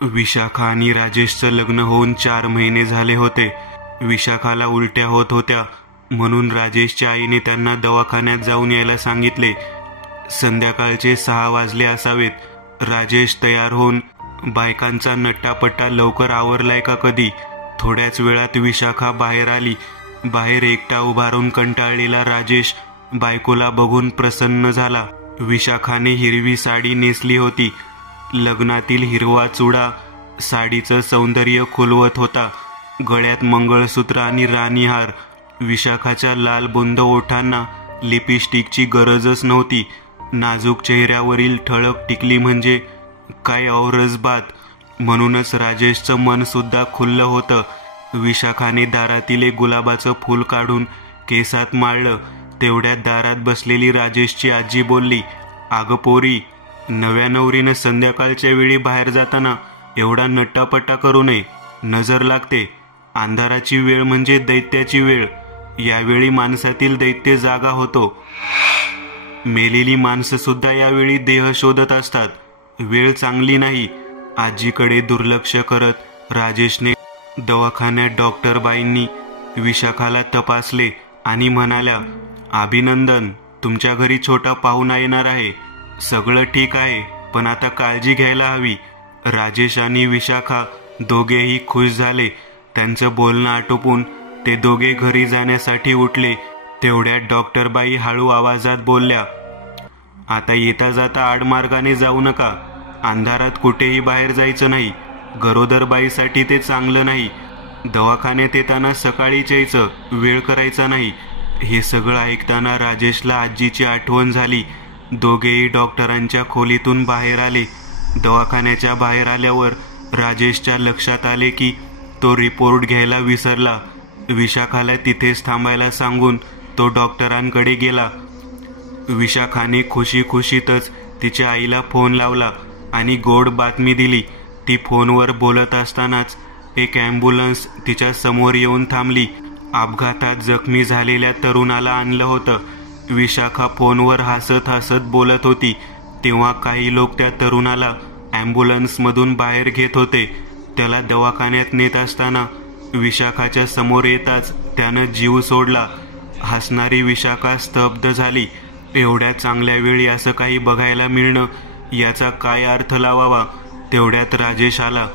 विशाखा आणि राजेशचं लग्न होऊन 4 महिने झाले होते. विशाखाला उलट्या होत होत्या म्हणून राजेशच्या आईने त्यांना दवाखान्यात जाऊन यायला सांगितले. संध्याकाळचे 6 वाजले असावेत. राजेश तयार होऊन, बायकांचा नट्टापट्टा लवकर आवरलाय का कधी? थोड्याच वेळात विशाखा बाहेर आली. बाहेर एकटा उभा राहून कंटाळलेला राजेश बायकोला बघून प्रसन्न झाला. विशाखाने हिरवी साडी नेसली होती. लग्नातील हिरवा चुडा साडीचं सौंदर्य खुलवत होता. गळ्यात मंगळसूत्र आणि राणीहार. विशाखाच्या लाल बुंद ओठांना लिपस्टिकची गरजच नव्हती. नाजूक चेहऱ्यावरील ठळक टिकली म्हणजे काय औरच बात. म्हणूनच राजेशचं मन सुद्धा खुल्लं होतं. विशाखाने दारातील एक गुलाबाचं फूल काढून केसात माळलं. तेवढ्यात दारात बसलेली राजेशची आजी बोलली, "अगं पोरी, नव्या नवरीनं संध्याकाळच्या वेळी बाहेर जाताना एवढा नट्टापट्टा करू नये, नजर लागते. अंधाराची वेळ म्हणजे दैत्याची वेळ. यावेळी माणसातील दैत्य जागा होतो. मेलेली माणसं सुद्धा यावेळी देह शोधत असतात. वेळ चांगली नाही." आजीकडे दुर्लक्ष करत राजेशने दवाखान्यात डॉक्टर बाईंनी विशाखाला तपासले आणि म्हणाल्या, "अभिनंदन, तुमच्या घरी छोटा पाहुणा येणार आहे. सगळं ठीक आहे, पण आता काळजी घ्यायला हवी." राजेश आणि विशाखा दोघेही खुश झाले. त्यांचं बोलणं आटोपून ते दोघे घरी जाण्यासाठी उठले. तेवढ्यात डॉक्टर बाई हळू आवाजात बोलल्या, "आता येता जाता आडमार्गाने जाऊ नका. अंधारात कुठेही बाहेर जायचं नाही. गरोदर बाईसाठी ते चांगलं नाही. दवाखान्यात येताना सकाळीच यायचं, वेळ करायचा नाही." हे सगळं ऐकताना राजेशला आजीची आठवण झाली. दोघेही डॉक्टरांच्या खोलीतून बाहेर आले. दवाखान्याच्या बाहेर आल्यावर राजेशच्या लक्षात आले की तो रिपोर्ट घ्यायला विसरला. विशाखाला तिथेच थांबायला सांगून तो डॉक्टरांकडे गेला. विशाखाने खुशीतच तिच्या आईला फोन लावला आणि गोड बातमी दिली. ती फोनवर बोलत असतानाच एक ॲम्ब्युलन्स तिच्या समोर येऊन थांबली. अपघातात जखमी झालेल्या तरुणाला आणलं होतं. विशाखा फोनवर हसत बोलत होती तेव्हा काही लोक त्या तरुणाला ॲम्ब्युलन्समधून बाहेर घेत होते. त्याला दवाखान्यात नेत असताना विशाखाच्या समोर येताच त्यानं जीव सोडला. हसणारी विशाखा स्तब्ध झाली. एवढ्या चांगल्या वेळी असं काही बघायला मिळणं, याचा काय अर्थ लावावा. तेवढ्यात राजेश आला.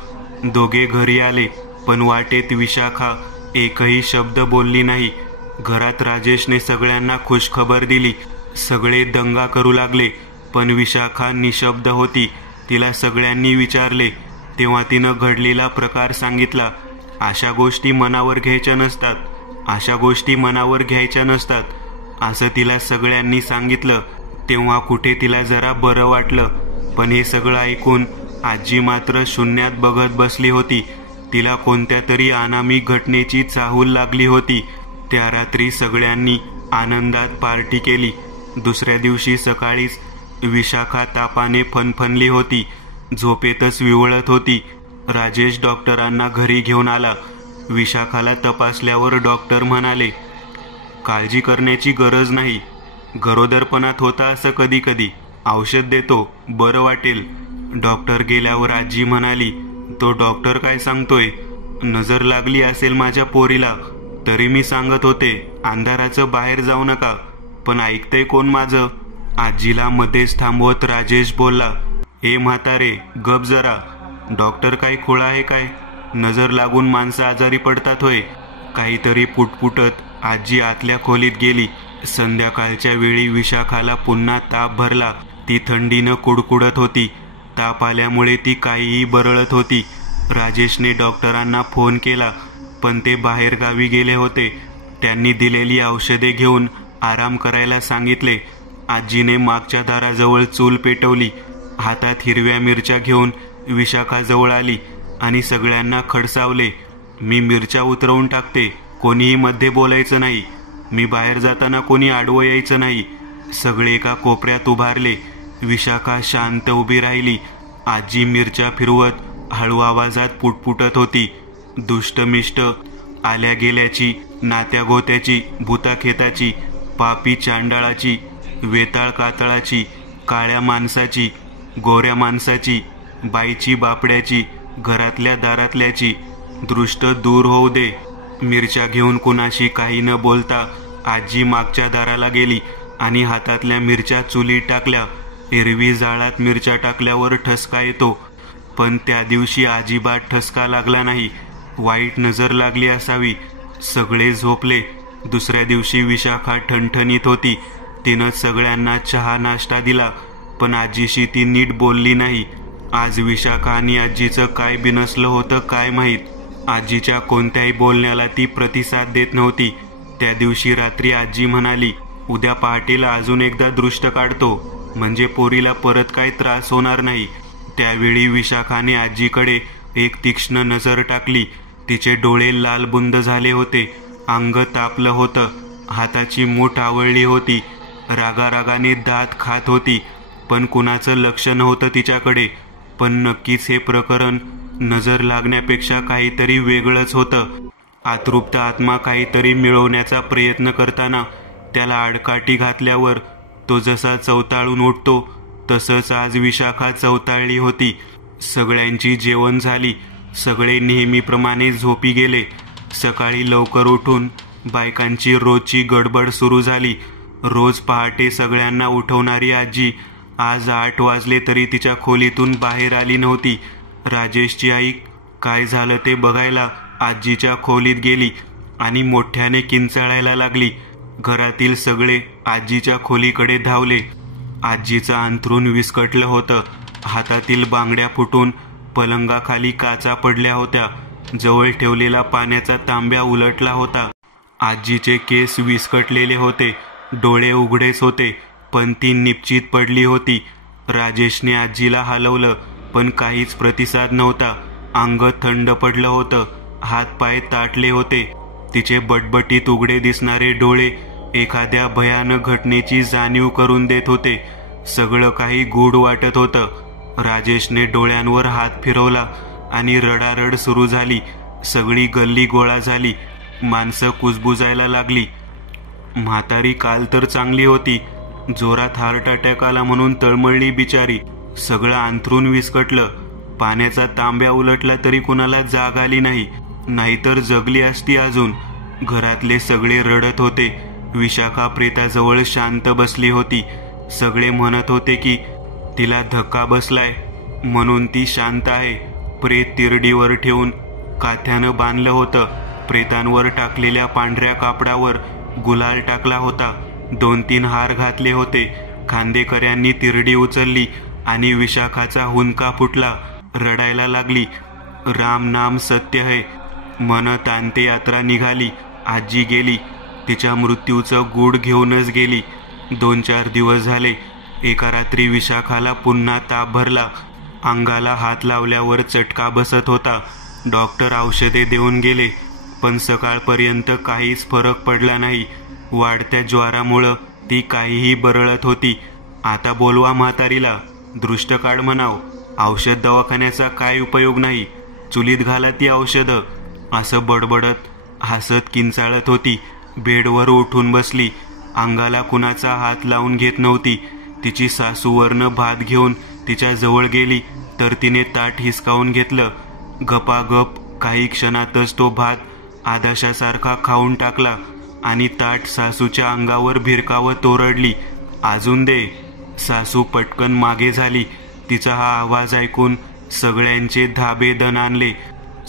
दोघे घरी आले, पण वाटेत विशाखा एकही शब्द बोलली नाही. घरात राजेशने सगळ्यांना खुशखबर दिली. सगळे दंगा करू लागले, पण विशाखा निशब्द होती. तिला सगळ्यांनी विचारले तेव्हा तिनं घडलेला प्रकार सांगितला. अशा गोष्टी मनावर घ्यायच्या नसतात असं तिला सगळ्यांनी सांगितलं. तेव्हा कुठे तिला जरा बरं वाटलं. पण हे सगळं ऐकून आजी मात्र शून्यात बघत बसली होती. तिला कोणत्या तरी अनामी घटनेची चाहूल लागली होती. त्या रात्री सगळ्यांनी आनंदात पार्टी केली. दुसऱ्या दिवशी सकाळीच विशाखा तापाने फणफणली होती. झोपेतच विवळत होती. राजेश डॉक्टरांना घरी घेऊन आला. विशाखाला तपासल्यावर डॉक्टर म्हणाले, "काळजी करण्याची गरज नाही. गरोदरपणात होता असं कधी. औषध देतो, बरं वाटेल." डॉक्टर गेल्यावर आजी म्हणाली, "तो डॉक्टर काय सांगतोय? नजर लागली असेल माझ्या पोरीला. तरी मी सांगत होते अंधाराचं बाहेर जाऊ नका, पण ऐकतंय कोण माझं?" आजीला मध्येच थांबवत राजेश बोलला, "ए म्हातारे, गप जरा. डॉक्टर काय खुळा आहे काय? नजर लागून माणसं आजारी पडतात होय?" काहीतरी पुटपुटत आजी आतल्या खोलीत गेली. संध्याकाळच्या वेळी विशाखाला पुन्हा ताप भरला. ती थंडीनं कुडकुडत होती. ताप आल्यामुळे ती काहीही बरळत होती. राजेशने डॉक्टरांना फोन केला, पण ते बाहेर गावी गेले होते. त्यांनी दिलेली औषधे घेऊन आराम करायला सांगितले. आजीने मागच्या दाराजवळ चूल पेटवली. हातात हिरव्या मिरच्या घेऊन विशाखाजवळ आली आणि सगळ्यांना खडसावले, "मी मिरच्या उतरवून टाकते. कोणीही मध्ये बोलायचं नाही. मी बाहेर जाताना कोणी आडवं यायचं नाही." सगळे एका कोपऱ्यात उभारले. विशाखा शांत उभी राहिली. आजी मिरच्या फिरवत हळू आवाजात पुटपुटत होती, "दुष्टमिष्ट, आल्या गेल्याची, नात्या गोत्याची, भूताखेताची, पापी चांडाळाची, वेताळ कातळाची, काळ्या माणसाची, गोऱ्या माणसाची, बाईची बापड्याची, घरातल्या दारातल्याची दृष्ट दूर होऊ दे. मिरच्या घेऊन कुणाशी काही न बोलता आजी मागच्या दाराला गेली आणि हातातल्या मिरच्या चुलीत टाकल्या. एरवी जाळात मिरच्या टाकल्यावर ठसका येतो, पण त्या दिवशी अजिबात ठसका लागला नाही. वाईट नजर लागली असावी. सगळे झोपले. दुसऱ्या दिवशी विशाखा ठणठणीत होती. तिनं सगळ्यांना चहा नाश्ता दिला, पण आजीशी ती नीट बोलली नाही. आज विशाखा आणि आजीचं काय बिनसलं होतं काय माहीत. आजीच्या कोणत्याही बोलण्याला ती प्रतिसाद देत नव्हती. त्या दिवशी रात्री आजी म्हणाली, उद्या पहाटेला अजून एकदा दृष्ट काढतो, म्हणजे पोरीला परत काही त्रास होणार नाही. त्यावेळी विशाखाने आजीकडे एक तीक्ष्ण नजर टाकली. तिचे डोळे लालबुंद झाले होते. अंग तापलं होतं. हाताची मूठ आवळली होती. रागारागाने दात खात होती, पण कुणाचं लक्ष नव्हतं तिच्याकडे. पण नक्कीच हे प्रकरण नजर लागण्यापेक्षा काहीतरी वेगळंच होतं. आतृप्त आत्मा काहीतरी मिळवण्याचा प्रयत्न करताना त्याला आडकाठी घातल्यावर तो जसा चवताळून उठतो, तसंच आज विशाखा चवताळली होती. सगळ्यांची जेवण झाली. सगळे नेहमीप्रमाणे झोपी गेले. सकाळी लवकर उठून बायकांची रोजची गडबड सुरू झाली. रोज पहाटे सगळ्यांना उठवणारी आजी आज 8 वाजले तरी तिच्या खोलीतून बाहेर आली नव्हती. राजेशची आई काय झालं ते बघायला आजीच्या खोलीत गेली आणि मोठ्याने किंचाळायला लागली. घरातील सगळे आजीच्या खोलीकडे धावले. आजीचं अंथरूण विस्कटलं होतं. हातातील बांगड्या फुटून पलंगाखाली काचा पडल्या होत्या. जवळ ठेवलेला पाण्याचा तांब्या उलटला होता. आजीचे केस विस्कटलेले होते. डोळे उघडेच होते, पण ती निपचित पडली होती. राजेशने आजीला हलवलं, पण काहीच प्रतिसाद नव्हता. अंग थंड पडलं होतं. हातपाय ताटले होते. तिचे बटबटीत उघडे दिसणारे डोळे एखाद्या भयानक घटनेची जाणीव करून देत होते. सगळं काही गूढ वाटत होतं. राजेशने डोळ्यांवर हात फिरवला आणि रडारड सुरू झाली. सगळी गल्ली गोळा झाली. माणसं कुजबुजायला लागली. म्हातारी काल तर चांगली होती, जोरात हार्ट अटॅक आला म्हणून तळमळली बिचारी. सगळं अंथरूण विस्कटलं. पाण्याचा तांब्या उलटला तरी कुणाला जाग आली नाही, नाहीतर जगली असती अजून. घरातले सगळे रडत होते. विशाखा प्रेताजवळ शांत बसली होती. सगळे म्हणत होते की तिला धक्का बसलाय म्हणून ती शांत आहे. प्रेत तिरडीवर ठेवून काथ्यानं बांधलं होतं. प्रेतांवर टाकलेल्या पांढऱ्या कापडावर गुलाल टाकला होता. 2-3 हार घातले होते. खांदेकऱ्यांनी तिरडी उचलली आणि विशाखाचा हुंदका फुटला. रडायला लागली. राम नाम सत्य है म्हणत अंत्ययात्रा निघाली. आजी गेली. तिच्या मृत्यूचं गूढ घेऊनच गेली. 2-4 दिवस झाले. एका रात्री विशाखाला पुन्हा ताप भरला. अंगाला हात लावल्यावर चटका बसत होता. डॉक्टर औषधे देऊन गेले, पण सकाळपर्यंत काहीच फरक पडला नाही. वाढत्या ज्वारामुळं ती काहीही बरळत होती. आता बोलवा म्हातारीला, दृष्ट काढ म्हणाव. औषध दवाखान्याचा काय उपयोग नाही, चुलीत घाला ती औषधं, असं बडबडत हसत किंचाळत होती. बेडवर उठून बसली. अंगाला कुणाचा हात लावून घेत नव्हती. तिची सासू वरनं भात घेऊन तिच्या जवळ गेली तर तिने ताट हिसकावून घेतलं. गपागप काही क्षणातच तो भात आदाशासारखा खाऊन टाकला आणि ताट सासूच्या अंगावर भिरकावत ओरडली, अजून दे. सासू पटकन मागे झाली. तिचा हा आवाज ऐकून सगळ्यांचे धाबे दण आणले.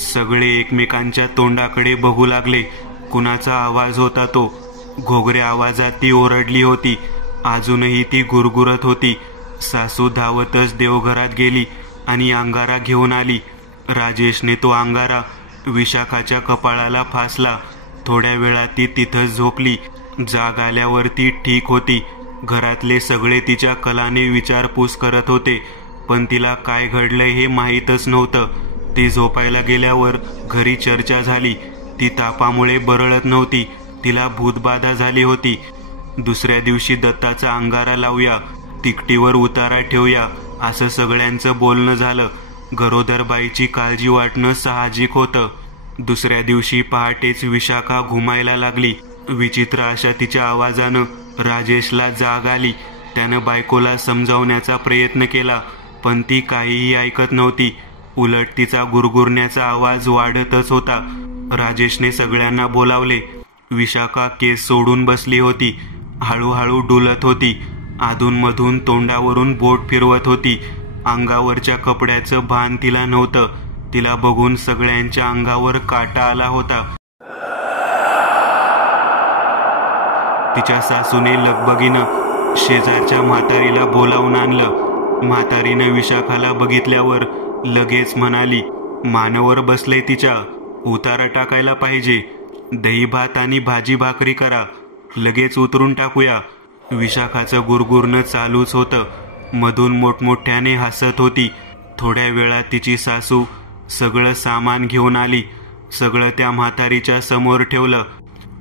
सगळे एकमेकांच्या तोंडाकडे बघू लागले. कुणाचा आवाज होता तो? घोगऱ्या आवाजात ती ओरडली होती. अजूनही ती गुरगुरत होती. सासू धावतच देवघरात गेली आणि अंगारा घेऊन आली. राजेशने तो अंगारा विशाखाच्या कपाळाला फासला. थोड्या वेळात ती तिथंच झोपली. जाग आल्यावर ती ठीक होती. घरातले सगळे तिच्या कलाने विचारपूस करत होते, पण तिला काय घडलंय हे माहीतच नव्हतं. ती झोपायला गेल्यावर घरी चर्चा झाली. ती तापामुळे बरळत नव्हती. तिला भूतबाधा झाली होती. दुसऱ्या दिवशी दत्ताचा अंगारा लावूया, तिकटीवर उतारा ठेवूया, असं सगळ्यांचं बोलणं झालं. गरोदर बाईची काळजी वाटणं साहजिक होतं. दुसऱ्या दिवशी पहाटेच विशाखा घुमायला लागली. विचित्र अशा तिच्या आवाजानं राजेशला जाग आली. त्यानं बायकोला समजावण्याचा प्रयत्न केला, पण ती काहीही ऐकत नव्हती. उलट तिचा गुरगुरण्याचा आवाज वाढतच होता. राजेशने सगळ्यांना बोलावले. विशाखा केस सोडून बसली होती. हळूहळू डुलत होती. अधूनमधून तोंडावरून बोट फिरवत होती. अंगावरच्या कपड्याचं भान तिला नव्हतं. तिला बघून सगळ्यांच्या अंगावर काटा आला होता. तिच्या सासूने लगबगीनं शेजारच्या म्हातारीला बोलावून आणलं. म्हातारीनं विशाखाला बघितल्यावर लगेच म्हणाली, मानावर बसले तिच्या, उतारा टाकायला पाहिजे. दही भात आणि भाजी भाकरी करा, लगेच उतरून टाकूया. विशाखाचं गुरगुरणं चालूच होतं. मधून मोठमोठ्याने हसत होती. थोड्या वेळात तिची सासू सगळं सामान घेऊन आली. सगळं त्या म्हातारीच्या समोर ठेवलं.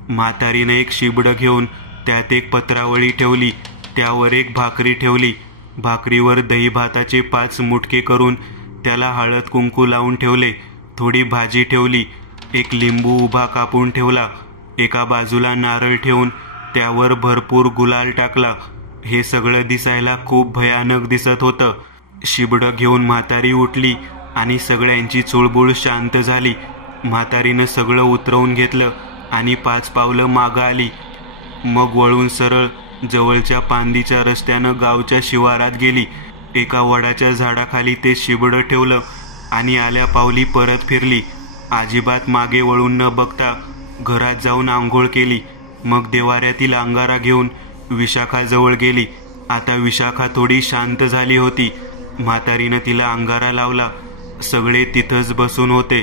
म्हातारीनं एक शिबडं घेऊन त्यात एक पत्रावळी ठेवली. त्यावर एक भाकरी ठेवली. भाकरीवर दही भाताचे 5 मुटके करून त्याला हळद कुंकू लावून ठेवले. थोडी भाजी ठेवली. एक लिंबू उभा कापून ठेवला. एका बाजूला नारळ ठेवून त्यावर भरपूर गुलाल टाकला. हे सगळं दिसायला खूप भयानक दिसत होतं. शिबडं घेऊन म्हातारी उठली आणि सगळ्यांची चुळबुळ शांत झाली. म्हातारीनं सगळं उतरवून घेतलं आणि 5 पावलं मागं आली. मग वळून सरळ जवळच्या पांदीच्या रस्त्यानं गावच्या शिवारात गेली. एका वडाच्या झाडाखाली ते शिबडं ठेवलं आणि आल्या पावली परत फिरली. अजिबात मागे वळून न बघता घरात जाऊन आंघोळ केली. मग देवाऱ्यातील अंगारा घेऊन विशाखाजवळ गेली. आता विशाखा थोडी शांत झाली होती. म्हातारीनं तिला अंगारा लावला. सगळे तिथंच बसून होते.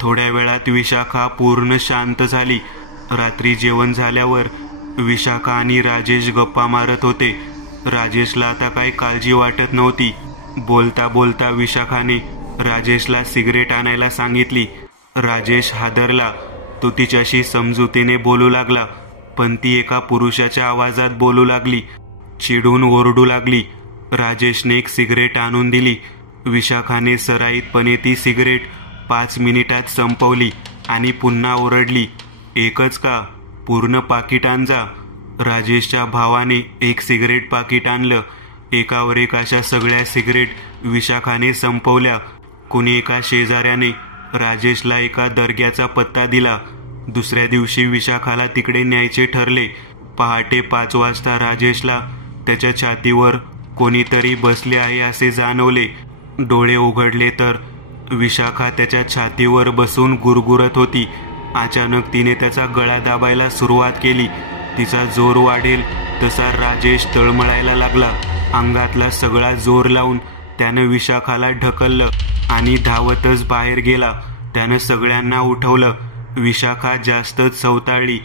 थोड्या वेळात विशाखा पूर्ण शांत झाली. रात्री जेवण झाल्यावर विशाखा आणि राजेश गप्पा मारत होते. राजेशला आता काही काळजी वाटत नव्हती. बोलता बोलता विशाखाने राजेशला सिगरेट आणायला सांगितली. राजेश हादरला. तो तिच्याशी समजुतीने बोलू लागला, पण ती एका पुरुषाच्या आवाजात बोलू लागली. चिडून ओरडू लागली. राजेशने एक सिगरेट आणून दिली. विशाखाने सराईतपणे ती सिगरेट 5 मिनिटात संपवली आणि पुन्हा ओरडली, एकच का? पूर्ण पाकिट आण जा. राजेशच्या भावाने एक सिगरेट पाकिट आणलं. एकावर एक अशा सगळ्या सिगरेट विशाखाने संपवल्या. कुणी एका शेजाऱ्याने राजेशला एका दर्ग्याचा पत्ता दिला. दुसऱ्या दिवशी विशाखाला तिकडे न्यायचे ठरले. पहाटे 5 वाजता राजेशला त्याच्या छातीवर कोणीतरी बसले आहे असे जाणवले. डोळे उघडले तर विशाखा त्याच्या छातीवर बसून गुरगुरत होती. अचानक तिने त्याचा गळा दाबायला सुरुवात केली. तिचा जोर वाढेल तसा राजेश तळमळायला लागला. अंगातला सगळा जोर लावून त्यानं विशाखाला ढकललं आणि धावतच बाहेर गेला. त्यानं सगळ्यांना उठवलं. विशाखा जास्तच चवताळली.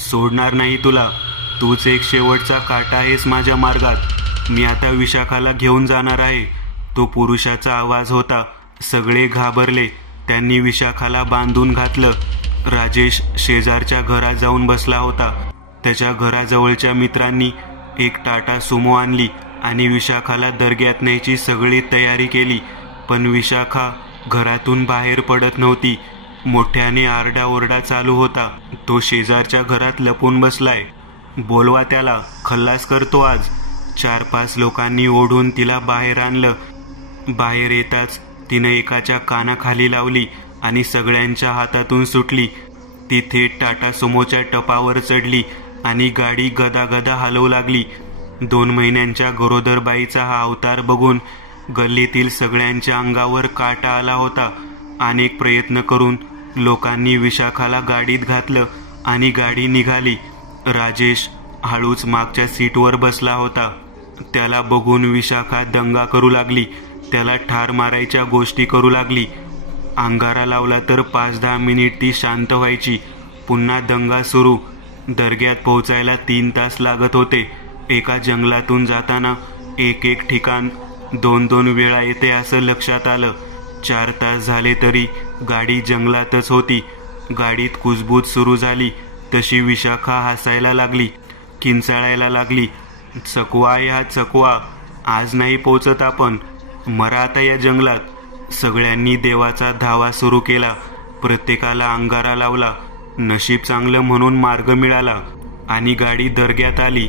सोडणार नाही तुला. तूच एक शेवटचा काटा आहेस माझ्या मार्गात. मी आता विशाखाला घेऊन जाणार आहे. तो पुरुषाचा आवाज होता. सगळे घाबरले. त्यांनी विशाखाला बांधून घातलं. राजेश शेजारच्या घरात जाऊन बसला होता. त्याच्या घराजवळच्या मित्रांनी एक टाटा सुमो आणली आणि विशाखाला दर्ग्यात न्यायची सगळी तयारी केली. पण विशाखा घरातून बाहेर पडत नव्हती. मोठ्याने आरडाओरडा चालू होता. तो शेजारच्या घरात लपून बसलाय. बोलवा त्याला, खल्लास करतो आज. 4-5 लोकांनी ओढून तिला बाहेर आणलं. बाहेर येताच तिनं एकाच्या कानाखाली लावली आणि सगळ्यांच्या हातातून सुटली. ती थेट टाटा सुमोच्या टपावर चढली आणि गाडी गदागदा हलवू लागली. 2 महिन्यांच्या गरोदरबाईचा हा अवतार बघून गल्लीतील सगळ्यांच्या अंगावर काटा आला होता. अनेक प्रयत्न करून लोकांनी विशाखाला गाडीत घातलं आणि गाडी निघाली. राजेश हळूच मागच्या सीटवर बसला होता. त्याला बघून विशाखा दंगा करू लागली. त्याला ठार मारायच्या गोष्टी करू लागली. अंगारा लावला तर 5-10 मिनिट ती शांत व्हायची. पुन्हा दंगा सुरू. दर्ग्यात पोहोचायला 3 तास लागत होते. एका जंगलातून जाताना एक ठिकाण 2-2 वेळा येते असं लक्षात आलं. 4 तास झाले तरी गाडी जंगलातच होती. गाडीत कुजबूज सुरू झाली तशी विशाखा हसायला लागली, किंचाळायला लागली. चकवा आहे हा चकवा. आज नाही पोचत आपण. मरा आता या जंगलात. सगळ्यांनी देवाचा धावा सुरू केला. प्रत्येकाला अंगारा लावला. नशीब चांगलं म्हणून मार्ग मिळाला आणि गाडी दर्ग्यात आली.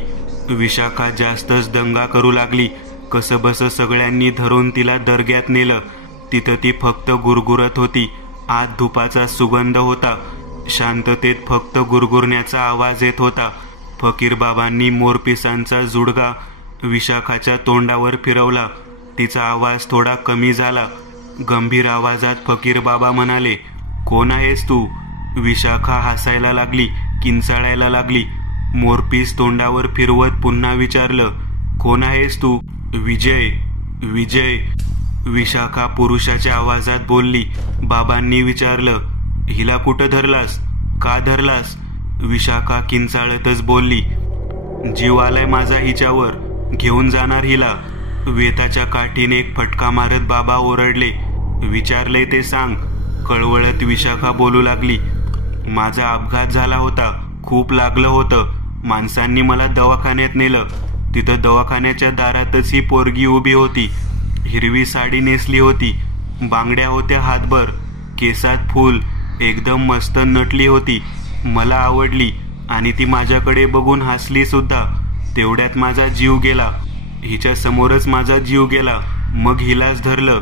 विशाखा जास्तच दंगा करू लागली. कसंबसं सगळ्यांनी धरून तिला दर्ग्यात नेलं. तिथं ती फक्त गुरगुरत होती. आत धुपाचा सुगंध होता. शांततेत फक्त गुरगुरण्याचा आवाज येत होता. फकीर बाबांनी मोरपिसांचा जुडगा विशाखाच्या तोंडावर फिरवला. तिचा आवाज थोडा कमी झाला. गंभीर आवाजात फकीर बाबा म्हणाले, कोण आहेस तू? विशाखा हसायला लागली, किंचाळायला लागली. मोरपीस तोंडावर फिरवत पुन्हा विचारलं, कोण आहेस तू? विजय. विजय. विशाखा पुरुषाच्या आवाजात बोलली. बाबांनी विचारलं, हिला कुठं धरलास? का धरलास? विशाखा किंचाळतच बोलली, जीव आलाय माझा हिच्यावर, घेऊन जाणार हिला. वेताच्या काठीने एक फटका मारत बाबा ओरडले, विचारले ते सांग. कळवळत विशाखा बोलू लागली, माझा अपघात झाला होता, खूप लागलं होतं. माणसांनी मला दवाखान्यात नेलं. तिथं दवाखान्याच्या दारातच ही पोरगी उभी होती. हिरवी साडी नेसली होती, बांगड्या होत्या हातभर, केसात फूल, एकदम मस्त नटली होती. मला आवडली आणि ती माझ्याकडे बघून हसली सुद्धा. तेवढ्यात माझा जीव गेला. हिच्या समोरच माझा जीव गेला. मग हिलाच धरलं.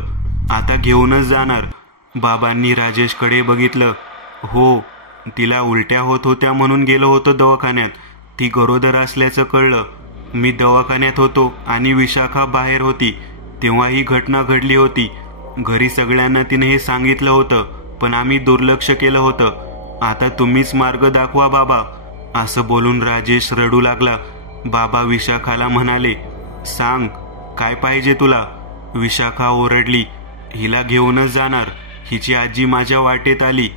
आता घेऊनच जाणार. बाबांनी राजेशकडे बघितलं. हो, तिला उलट्या होत होत्या म्हणून गेलो होतो दवाखान्यात. ती गरोदर असल्याचं कळलं. मी दवाखान्यात होतो आणि विशाखा बाहेर होती तेव्हा ही घटना घडली होती. घरी सगळ्यांना तिने हे सांगितलं होतं, पण आम्ही दुर्लक्ष केलं होतं. आता तुम्हीच मार्ग दाखवा बाबा. असं बोलून राजेश रडू लागला. बाबा विशाखाला म्हणाले, सांग काय पाहिजे तुला? विशाखा ओरडली, हिला घेऊनच जाणार. हिची आजी माझ्या वाटेत आली.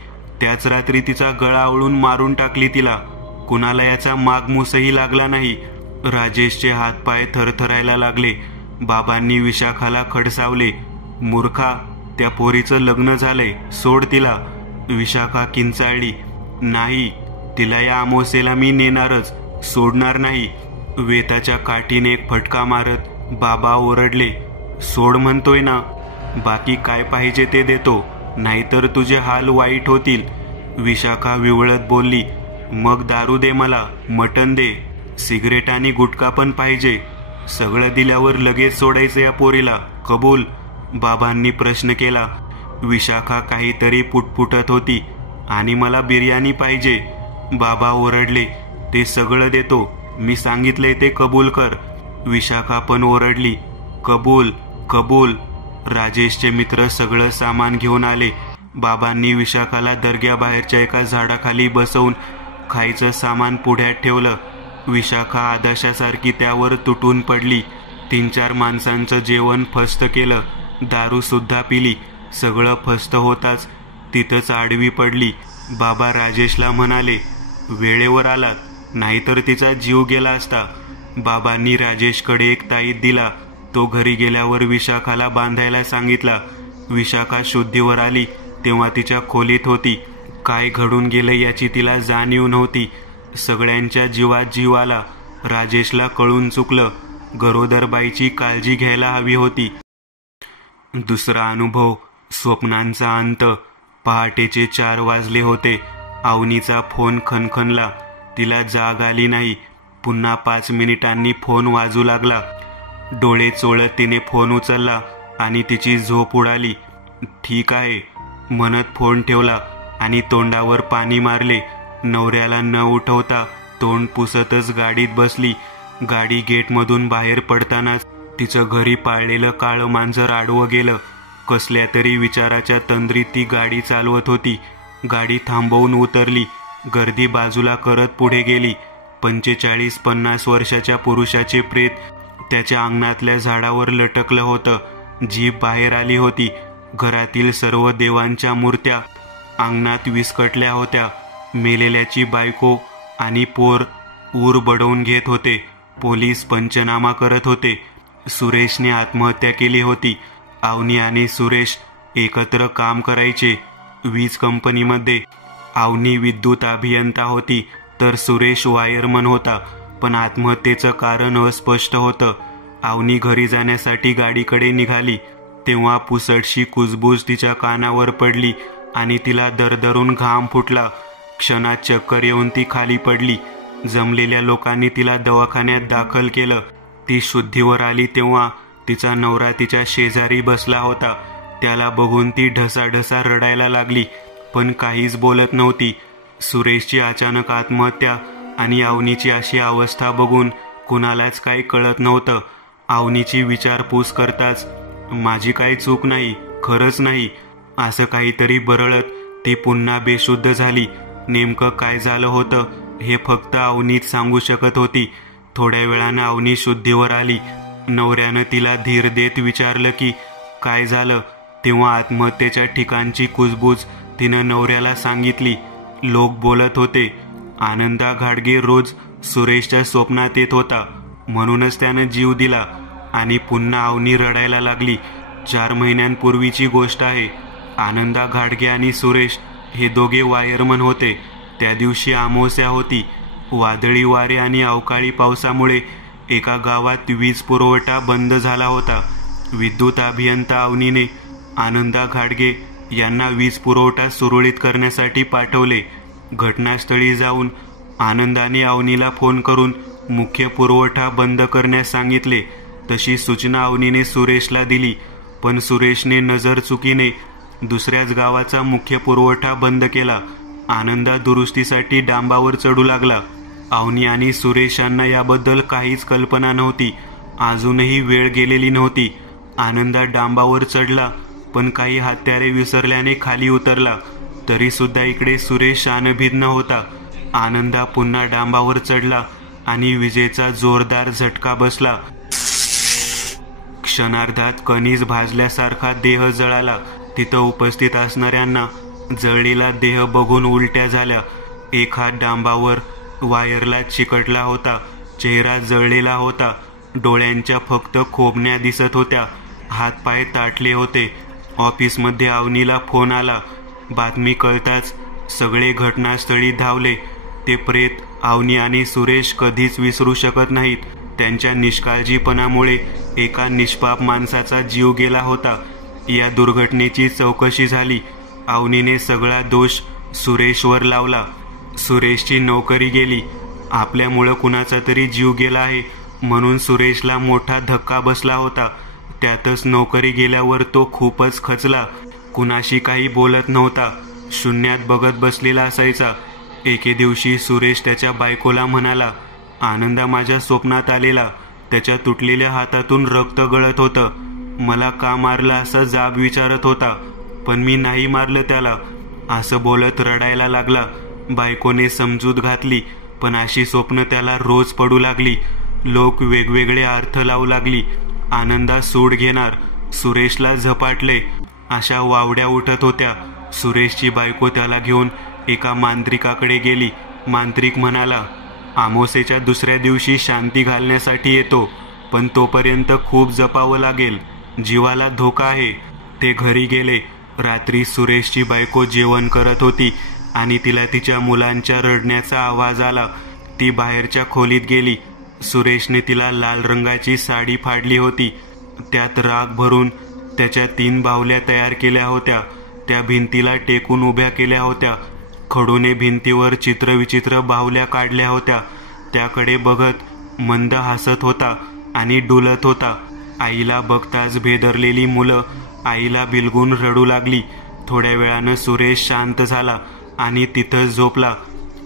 त्याच रात्री तिचा गळा आवळून मारून टाकली तिला. कुणाला याचा मागमूसही लागला नाही. राजेशचे हातपाय थरथरायला लागले. बाबांनी विशाखाला खडसावले, मूर्खा, त्या पोरीचं लग्न झालंय, सोड तिला. विशाखा किंचाळली, नाही, तिला या अमावस्येला मी नेणारच, सोडणार नाही. वेताच्या काठीने एक फटका मारत बाबा ओरडले, सोड म्हणतोय ना, बाकी काय पाहिजे ते देतो, नाहीतर तुझे हाल वाईट होतील. विशाखा विवळत बोलली, मग दारू दे मला, मटण दे, सिगरेट आणि गुटखा पण पाहिजे. सगळं दिल्यावर लगेच सोडायचं या पोरीला, कबूल? बाबांनी प्रश्न केला. विशाखा काहीतरी पुटपुटत होती. आणि मला बिर्याणी पाहिजे. बाबा ओरडले, ते सगळं देतो, मी सांगितलंय ते कबूल कर. विशाखा पण ओरडली, कबूल, कबूल. राजेशचे मित्र सगळं सामान घेऊन आले. बाबांनी विशाखाला दर्ग्याबाहेरच्या एका झाडाखाली बसवून खायचं सामान पुढ्यात ठेवलं. विशाखा आदाशासारखी त्यावर तुटून पडली. 3-4 माणसांचं जेवण फस्त केलं. दारू सुद्धा पिली. सगळं फस्त होताच तिथंच आडवी पडली. बाबा राजेशला म्हणाले, वेळेवर आलात, नाहीतर तिचा जीव गेला असता. बाबांनी राजेशकडे एक ताईत दिला. तो घरी गेल्यावर विशाखाला बांधायला सांगितला. विशाखा शुद्धीवर आली तेव्हा तिच्या खोलीत होती. काय घडून गेलं याची तिला जाणीव नव्हती. सगळ्यांच्या जीवात जीव आला. राजेशला कळून चुकलं, गरोदरबाईची काळजी घ्यायला हवी होती. दुसरा अनुभव, स्वप्नांचा अंत. पहाटेचे 4 वाजले होते. अवनीचा फोन खणखणला. तिला जाग आली नाही. पुन्हा 5 मिनिटांनी फोन वाजू लागला. डोळे चोळत तिने फोन उचलला आणि तिची झोप उडाली. ठीक आहे म्हणत फोन ठेवला आणि तोंडावर पाणी मारले. नवऱ्याला न उठवता तोंड पुसतच गाडीत बसली. गाडी गेटमधून बाहेर पडतानाच तिचं घरी पाळलेलं काळं मांजर आडवं गेलं. कसल्या तरी विचाराच्या तंद्रीत ती गाडी चालवत होती. गाडी थांबवून उतरली. गर्दी बाजूला करत पुढे गेली. 45-50 वर्षाच्या पुरुषाचे प्रेत त्याच्या अंगणातल्या झाडावर लटकलं होतं. जीभ बाहेर आली होती. घरातील सर्व देवांच्या मूर्त्या अंगणात विस्कटल्या होत्या. मेलेल्याची बायको आणि पोर ऊर बडवून घेत होते. पोलीस पंचनामा करत होते. सुरेशने आत्महत्या केली होती. अवनी आणि सुरेश एकत्र काम करायचे वीज कंपनीमध्ये. अवनी विद्युत अभियंता होती तर सुरेश वायरमन होता. पण आत्महत्येचं कारण अस्पष्ट होतं. अवनी घरी जाण्यासाठी गाडीकडे निघाली तेव्हा पुसटशी कुजबूज तिच्या कानावर पडली आणि तिला दरदरून घाम फुटला. क्षणात चक्कर येऊन ती खाली पडली. जमलेल्या लोकांनी तिला दवाखान्यात दाखल केलं. ती शुद्धीवर आली तेव्हा तिचा नवरा तिच्या शेजारी बसला होता. त्याला बघून ती ढसाढसा रडायला लागली, पण काहीच बोलत नव्हती. सुरेशची अचानक आत्महत्या आणि अवनीची अशी अवस्था बघून कुणालाच काही कळत नव्हतं. अवनीची विचारपूस करताच, माझी काही चूक नाही, खरंच नाही, असं काहीतरी बरळत ती पुन्हा बेशुद्ध झाली. नेमकं काय झालं होतं हे फक्त अवनीच सांगू शकत होती. थोड्या वेळानं अवनी शुद्धीवर आली. नवऱ्यानं तिला धीर देत विचारलं की काय झालं. तेव्हा आत्महत्येच्या ठिकाणची कुजबूज तिनं नवऱ्याला सांगितली. लोक बोलत होते, आनंदा घाडगे रोज सुरेशच्या स्वप्नात येत होता, म्हणूनच त्यानं जीव दिला. आणि पुन्हा अवनी रडायला लागली. 4 महिन्यांपूर्वीची गोष्ट आहे. आनंदा घाडगे आणि सुरेश हे दोघे वायरमन होते. त्या दिवशी अमावस्या होती. वादळी वारे आणि अवकाळी पावसामुळे एका गावात वीज पुरवठा बंद झाला होता. विद्युत अभियंता अवनीने आनंदा घाडगे यांना वीज पुरवठा सुरळीत करण्यासाठी पाठवले. घटनास्थळी जाऊन आनंदाने अवनीला फोन करून मुख्य पुरवठा बंद करण्यास सांगितले. तशी सूचना अवनीने सुरेशला दिली, पण सुरेशने नजर चुकीने दुसऱ्याच गावाचा मुख्य पुरवठा बंद केला. आनंदा दुरुस्तीसाठी डांबावर चढू लागला. अवनी आणि सुरेश यांना याबद्दल काहीच कल्पना नव्हती. अजूनही वेळ गेलेली नव्हती. आनंदा डांबावर चढला, पण काही हत्यारे विसरल्याने खाली उतरला. तरी सुद्धा इकडे सुरेश शानभिन्न होता. आनंदा पुन्हा डांबावर चढला आणि विजेचा जोरदार झटका बसला. क्षणार्धात कणीस भाजल्यासारखा देह जळाला. तिथं उपस्थित असणाऱ्यांना जळलेला देह बघून उलट्या झाल्या. एक हात डांबावर वायरला चिकटला होता. चेहरा जळलेला होता. डोळ्यांच्या फक्त खोबण्या दिसत होत्या. हातपाय ताटले होते. ऑफिसमध्ये अवनीला फोन आला. बातमी कळताच सगळे घटनास्थळी धावले. ते प्रेत अवनी आणि सुरेश कधीच विसरू शकत नाहीत. त्यांच्या निष्काळजीपणामुळे एका निष्पाप माणसाचा जीव गेला होता. या दुर्घटनेची चौकशी झाली. अवनीने सगळा दोष सुरेशवर लावला. सुरेशची नोकरी गेली. आपल्यामुळं कुणाचा तरी जीव गेला आहे म्हणून सुरेशला मोठा धक्का बसला होता. त्यातच नोकरी गेल्यावर तो खूपच खचला. कुणाशी काही बोलत नव्हता. शून्यात बघत बसलेला असायचा. एके दिवशी सुरेश त्याच्या बायकोला म्हणाला, आनंदा माझ्या स्वप्नात आलेला. त्याच्या तुटलेल्या हातातून रक्त गळत होतं. मला का मारलं असा जाब विचारत होता, पण मी नाही मारलं त्याला. असं बोलत रडायला लागला. बायकोने समजूत घातली, पण अशी स्वप्न त्याला रोज पडू लागली. लोक वेगवेगळे अर्थ लावू लागली. आनंदा सूड घेणार, सुरेशला झपाटले, अशा वावड्या उठत होत्या. सुरेशची बायको त्याला घेऊन एका मांत्रिकाकडे गेली. मांत्रिक म्हणाला, अमावस्येच्या दुसऱ्या दिवशी शांती घालण्यासाठी येतो, पण तोपर्यंत खूप जपावं लागेल, जीवाला धोका आहे. ते घरी गेले. रात्री सुरेशची बायको जेवण करत होती आणि तिला तिच्या मुलांच्या रडण्याचा आवाज आला. ती बाहेरच्या खोलीत गेली. सुरेशने तिला लाल रंगाची साडी फाडली होती. त्यात राख भरून त्याच्या 3 बाहुल्या तयार केल्या होत्या. त्या भिंतीला टेकून उभ्या केल्या होत्या. खडूने भिंतीवर चित्रविचित्र बाहुल्या काढल्या होत्या. त्याकडे बघत मंद हसत होता आणि डुलत होता. आईला बघताच भेदरलेली मुलं आईला बिलगून रडू लागली. थोड्या वेळानं सुरेश शांत झाला आणि तिथंच झोपला.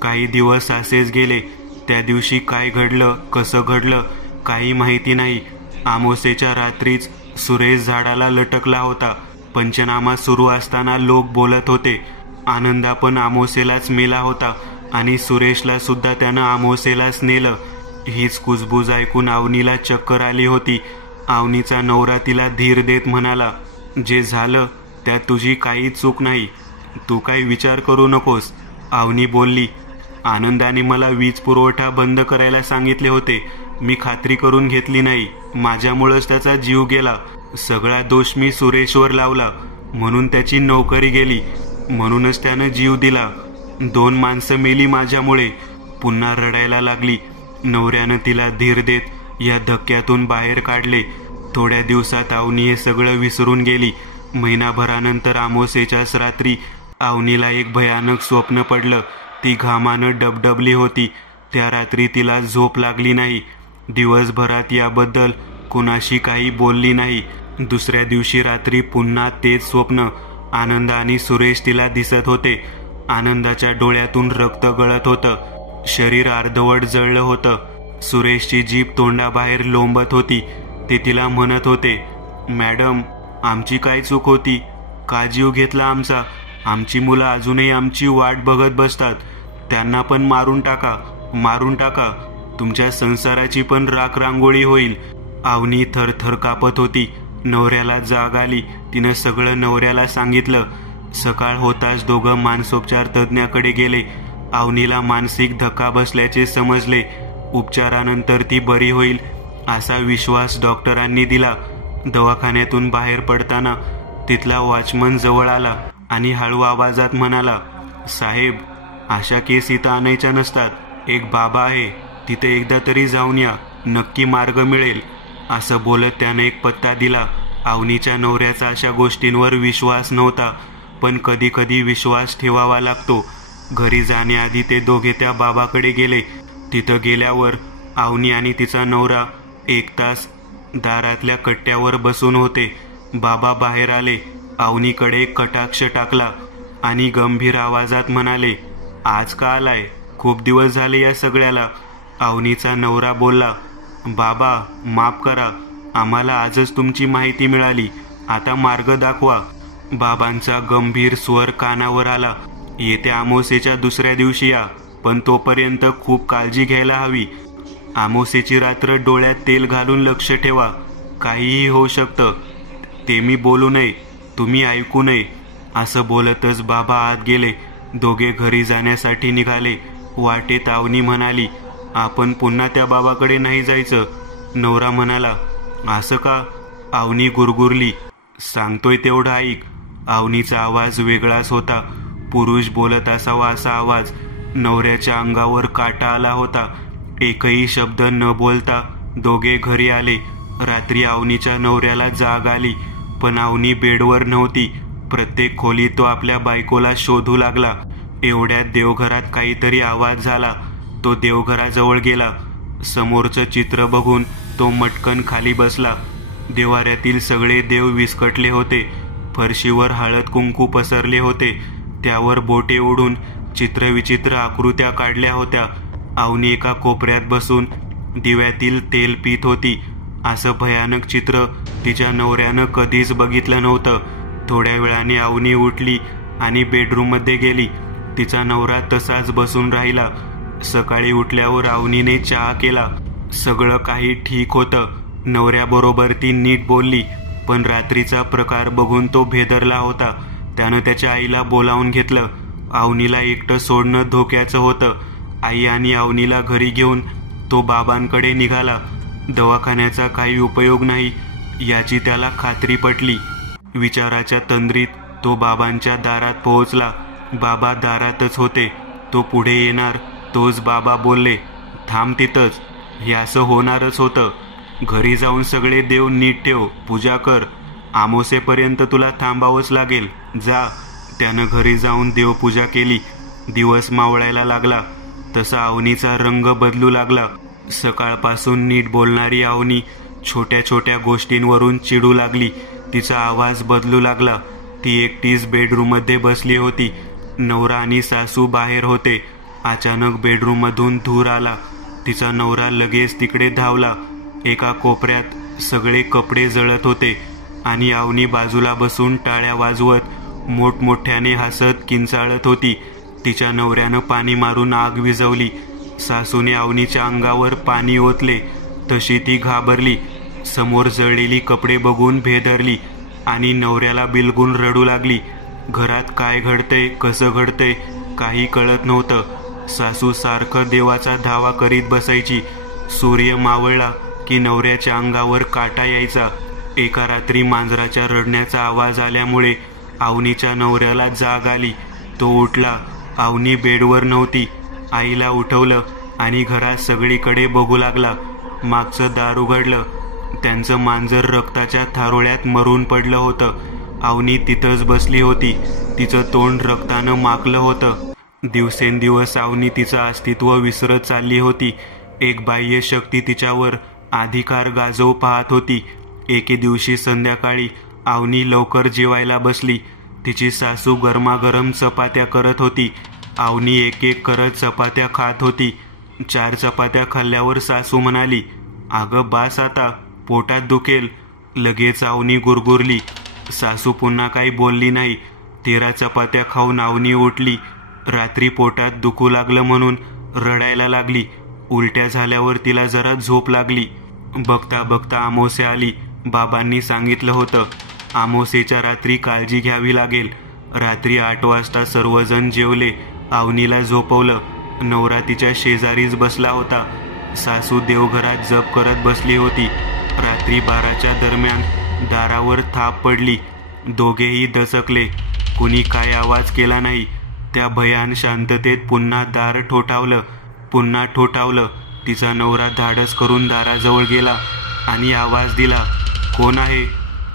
काही दिवस असेच गेले. त्या दिवशी काय घडलं, कसं घडलं, काही माहिती नाही. अमावस्येच्या रात्रीच सुरेश झाडाला लटकला होता. पंचनामा सुरू असताना लोक बोलत होते, आनंदा पण अमावस्येलाच मेला होता आणि सुरेशला सुद्धा त्यानं अमावस्येलाच नेलं. हीच कुजबूज ऐकून अवनीला चक्कर आली होती. अवनीचा नवरा तिला धीर देत म्हणाला, जे झालं त्यात तुझी काही चूक नाही, तू काही विचार करू नकोस. अवनी बोलली, आनंदाने मला वीज पुरवठा बंद करायला सांगितले होते. मी खात्री करून घेतली नाही. माझ्यामुळंच त्याचा जीव गेला. सगळा दोष मी सुरेशवर लावला, म्हणून त्याची नोकरी गेली. म्हणूनच त्यानं जीव दिला. 2 माणसं मेली माझ्यामुळे. पुन्हा रडायला लागली. नवऱ्यानं तिला धीर देत या धक्क्यातून बाहेर काढले. थोड्या दिवसात अवनी हे सगळं विसरून गेली. महिनाभरानंतर अमावस्येच्याच रात्री अवनीला एक भयानक स्वप्न पडलं. ती घामानं डबडबली होती. त्या रात्री तिला झोप लागली नाही. दिवसभरात याबद्दल कुणाशी काही बोलली नाही. दुसऱ्या दिवशी रात्री पुन्हा तेच स्वप्न. आनंद आणि सुरेश तिला दिसत होते. आनंदाच्या डोळ्यातून रक्त गळत होतं. शरीर अर्धवट जळलं होतं. सुरेशची जीभ तोंडाबाहेर लोंबत होती. ते तिला म्हणत होते, मॅडम, आमची काय चूक होती? का जीव घेतला आमचा? आमची मुलं अजूनही आमची वाट बघत बसतात. त्यांना पण मारून टाका, मारून टाका. तुमच्या संसाराची पण राख रांगोळी होईल. अवनी थरथर कापत होती. नवऱ्याला जाग आली. तिनं सगळं नवऱ्याला सांगितलं. सकाळ होताच दोघं मानसोपचार तज्ज्ञाकडे गेले. अवनीला मानसिक धक्का बसल्याचे समजले. उपचारानंतर ती बरी होईल असा विश्वास डॉक्टरांनी दिला. दवाखान्यातून बाहेर पडताना तिथला वॉचमन जवळ आला आणि हळू आवाजात म्हणाला, साहेब, अशा केस इथं आणायच्या नसतात. एक बाबा आहे, तिथे एकदा तरी जाऊन या, नक्की मार्ग मिळेल. असं बोलत त्याने एक पत्ता दिला. अवनीच्या नवऱ्याचा अशा गोष्टींवर विश्वास नव्हता, पण कधी कधी विश्वास ठेवावा लागतो. घरी जाण्याआधी ते दोघे त्या बाबाकडे गेले. तिथं गेल्यावर अवनी आणि तिचा नवरा 1 तास दारातल्या कट्ट्यावर बसून होते. बाबा बाहेर आले. अवनीकडे कटाक्ष टाकला आणि गंभीर आवाजात म्हणाले, आज का आलाय? खूप दिवस झाले या सगळ्याला. अवनीचा नवरा बोलला, बाबा, माफ करा, आम्हाला आजच तुमची माहिती मिळाली. आता मार्ग दाखवा. बाबांचा गंभीर स्वर कानावर आला, येत्या अमावस्येच्या दुसऱ्या दिवशी या, पण तोपर्यंत खूप काळजी घ्यायला हवी. अमावस्येची रात्र डोळ्यात तेल घालून लक्ष ठेवा. काहीही होऊ शकतं. ते मी बोलू नये, तुम्ही ऐकू नये. असं बोलतच बाबा आत गेले. दोघे घरी जाण्यासाठी निघाले. वाटेत अवनी म्हणाली, आपण पुन्हा त्या बाबाकडे नाही जायचं. नवरा म्हणाला, असं का? अवनी गुरगुरली, सांगतोय तेवढं ऐक. अवनीचा आवाज वेगळाच होता. पुरुष बोलत असावा असा आवाज. नवऱ्याच्या अंगावर काटा आला होता. एकही शब्द न बोलता दोघे घरी आले. रात्री अवनीच्या नवऱ्याला जाग आली, पण अवनी बेडवर नव्हती. प्रत्येक खोलीत तो आपल्या बायकोला शोधू लागला. एवढ्यात देवघरात काहीतरी आवाज झाला. तो देवघराजवळ गेला. समोरचं चित्र बघून तो मटकन खाली बसला. देवाऱ्यातील सगळे देव विस्कटले होते. फरशीवर हळद कुंकू पसरले होते. त्यावर बोटे ओढून चित्रविचित्र आकृत्या काढल्या होत्या. अवनी एका कोपऱ्यात बसून दिव्यातील तेल पीत होती. असं भयानक चित्र तिच्या नवऱ्यानं कधीच बघितलं नव्हतं. थोड्या वेळाने अवनी उठली आणि बेडरूममध्ये गेली. तिचा नवरा तसाच बसून राहिला. सकाळी उठल्यावर अवनीने चहा केला. सगळं काही ठीक होतं. नवऱ्याबरोबर ती नीट बोलली, पण रात्रीचा प्रकार बघून तो भेदरला होता. त्यानं त्याच्या आईला बोलावून घेतलं. अवनीला एकटं सोडणं धोक्याचं होतं. आई आणि अवनीला घरी घेऊन तो बाबांकडे निघाला. दवाखान्याचा काही उपयोग नाही याची त्याला खात्री पटली. विचाराच्या तंद्रीत तो बाबांच्या दारात पोहोचला. बाबा दारातच होते. तो पुढे येणार तोच बाबा बोलले, थांब तिथंच. हे असं होणारच होतं. घरी जाऊन सगळे देव नीट ठेव, पूजा कर. अमावस्येपर्यंत तुला थांबावंच लागेल, जा. त्यानं घरी जाऊन देवपूजा केली. दिवस मावळायला लागला तसा अवनीचा रंग बदलू लागला. सकाळपासून नीट बोलणारी अवनी छोट्या छोट्या गोष्टींवरून चिडू लागली. तिचा आवाज बदलू लागला. ती एकटीच बेडरूममध्ये बसली होती. नवरा आणि सासू बाहेर होते. अचानक बेडरूममधून धूर आला. तिचा नवरा लगेच तिकडे धावला. एका कोपऱ्यात सगळे कपडे जळत होते आणि अवनी बाजूला बसून टाळ्या वाजवत मोठमोठ्याने हसत किंचाळत होती. तिच्या नवऱ्यानं पाणी मारून आग विझवली. सासूने अवनीच्या अंगावर पाणी ओतले. तशी ती घाबरली. समोर जळलेली कपडे बघून भेदरली आणि नवऱ्याला बिलगून रडू लागली. घरात काय घडतंय, कसं घडतंय काही कळत नव्हतं. सासू सारखं देवाचा धावा करीत बसायची. सूर्य मावळला की नवऱ्याच्या अंगावर काटा यायचा. एका रात्री मांजराच्या रडण्याचा आवाज आल्यामुळे अवनीच्या नवऱ्याला जाग आली. तो उठला. अवनी बेडवर नव्हती. आईला उठवलं आणि घरात सगळीकडे बघू लागला. मागचं दार उघडलं. त्यांचं मांजर रक्ताच्या थारोळ्यात मरून पडलं होतं. अवनी तिथंच बसली होती. तिचं तोंड रक्तानं माखलं होतं. दिवसेंदिवस अवनी तिचं अस्तित्व विसरत चालली होती. एक बाह्य शक्ती तिच्यावर अधिकार गाजवू पाहत होती. एके दिवशी संध्याकाळी अवनी लवकर जेवायला बसली. तिची सासू गरमागरम चपात्या करत होती. अवनी एक एक करत चपात्या खात होती. 4 चपात्या खाल्ल्यावर सासू म्हणाली, "अगं बास आता, पोटात दुखेल." लगेच अवनी गुरगुरली. सासू पुन्हा काही बोलली नाही. 13 चपात्या खाऊन अवनी उठली. रात्री पोटात दुखू लागलं म्हणून रडायला लागली. उलट्या झाल्यावर तिला जरा झोप लागली. बघता बघता अमावस्या आली. बाबांनी सांगितलं होतं, अमावस्येच्या रात्री काळजी घ्यावी लागेल. रात्री 8 वाजता सर्वजण जेवले. अवनीला झोपवलं. नवरा तिच्या शेजारीच बसला होता. सासू देवघरात जप करत बसली होती. रात्री 12च्या दरम्यान दारावर थाप पडली. दोघेही दचकले. कुणी काय आवाज केला नाही. त्या भयान शांततेत पुन्हा दार ठोठावलं. पुन्हा ठोठावलं. तिचा नवरा धाडस करून दाराजवळ गेला आणि आवाज दिला, "कोण आहे?"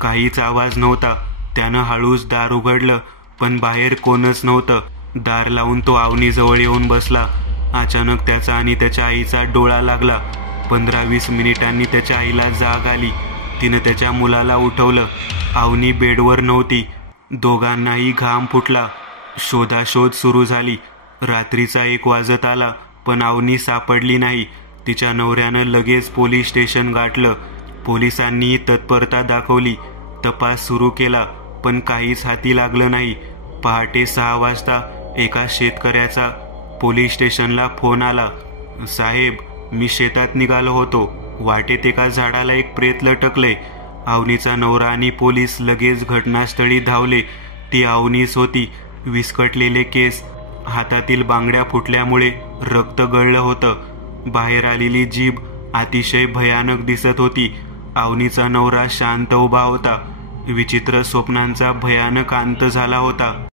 काहीच आवाज नव्हता. त्यानं हळूच दार उघडलं, पण बाहेर कोणच नव्हतं. दार लावून तो अवनीजवळ येऊन बसला. अचानक त्याचा आणि त्याच्या आईचा डोळा लागला. 15-20 मिनिटांनी त्याच्या आईला जाग आली. तिनं त्याच्या मुलाला उठवलं. अवनी बेडवर नव्हती. दोघांनाही घाम फुटला. शोधाशोध सुरू झाली. रात्रीचा 1 वाजत आला, पण अवनी सापडली नाही. तिच्या नवऱ्यानं लगेच पोलीस स्टेशन गाठलं. पोलिसांनी तत्परता दाखवली. तपास सुरू केला, पण काहीच हाती लागलं नाही. पहाटे 6 वाजता एका शेतकऱ्याचा पोलीस स्टेशनला फोन आला, "साहेब, मी शेतात निघालो होतो. वाटेत एका झाडाला एक प्रेत लटकले." अवनीचा नवरा आणि पोलीस लगेच घटनास्थळी धावले. ती अवनीच होती. विस्कटलेले केस, हातातील बांगड्या फुटल्यामुळे रक्त गळलं होतं. बाहेर आलेली जीभ अतिशय भयानक दिसत होती. अवनीचा नवरा शांत उभा होता. विचित्र स्वप्नांचा भयानक अंत झाला होता.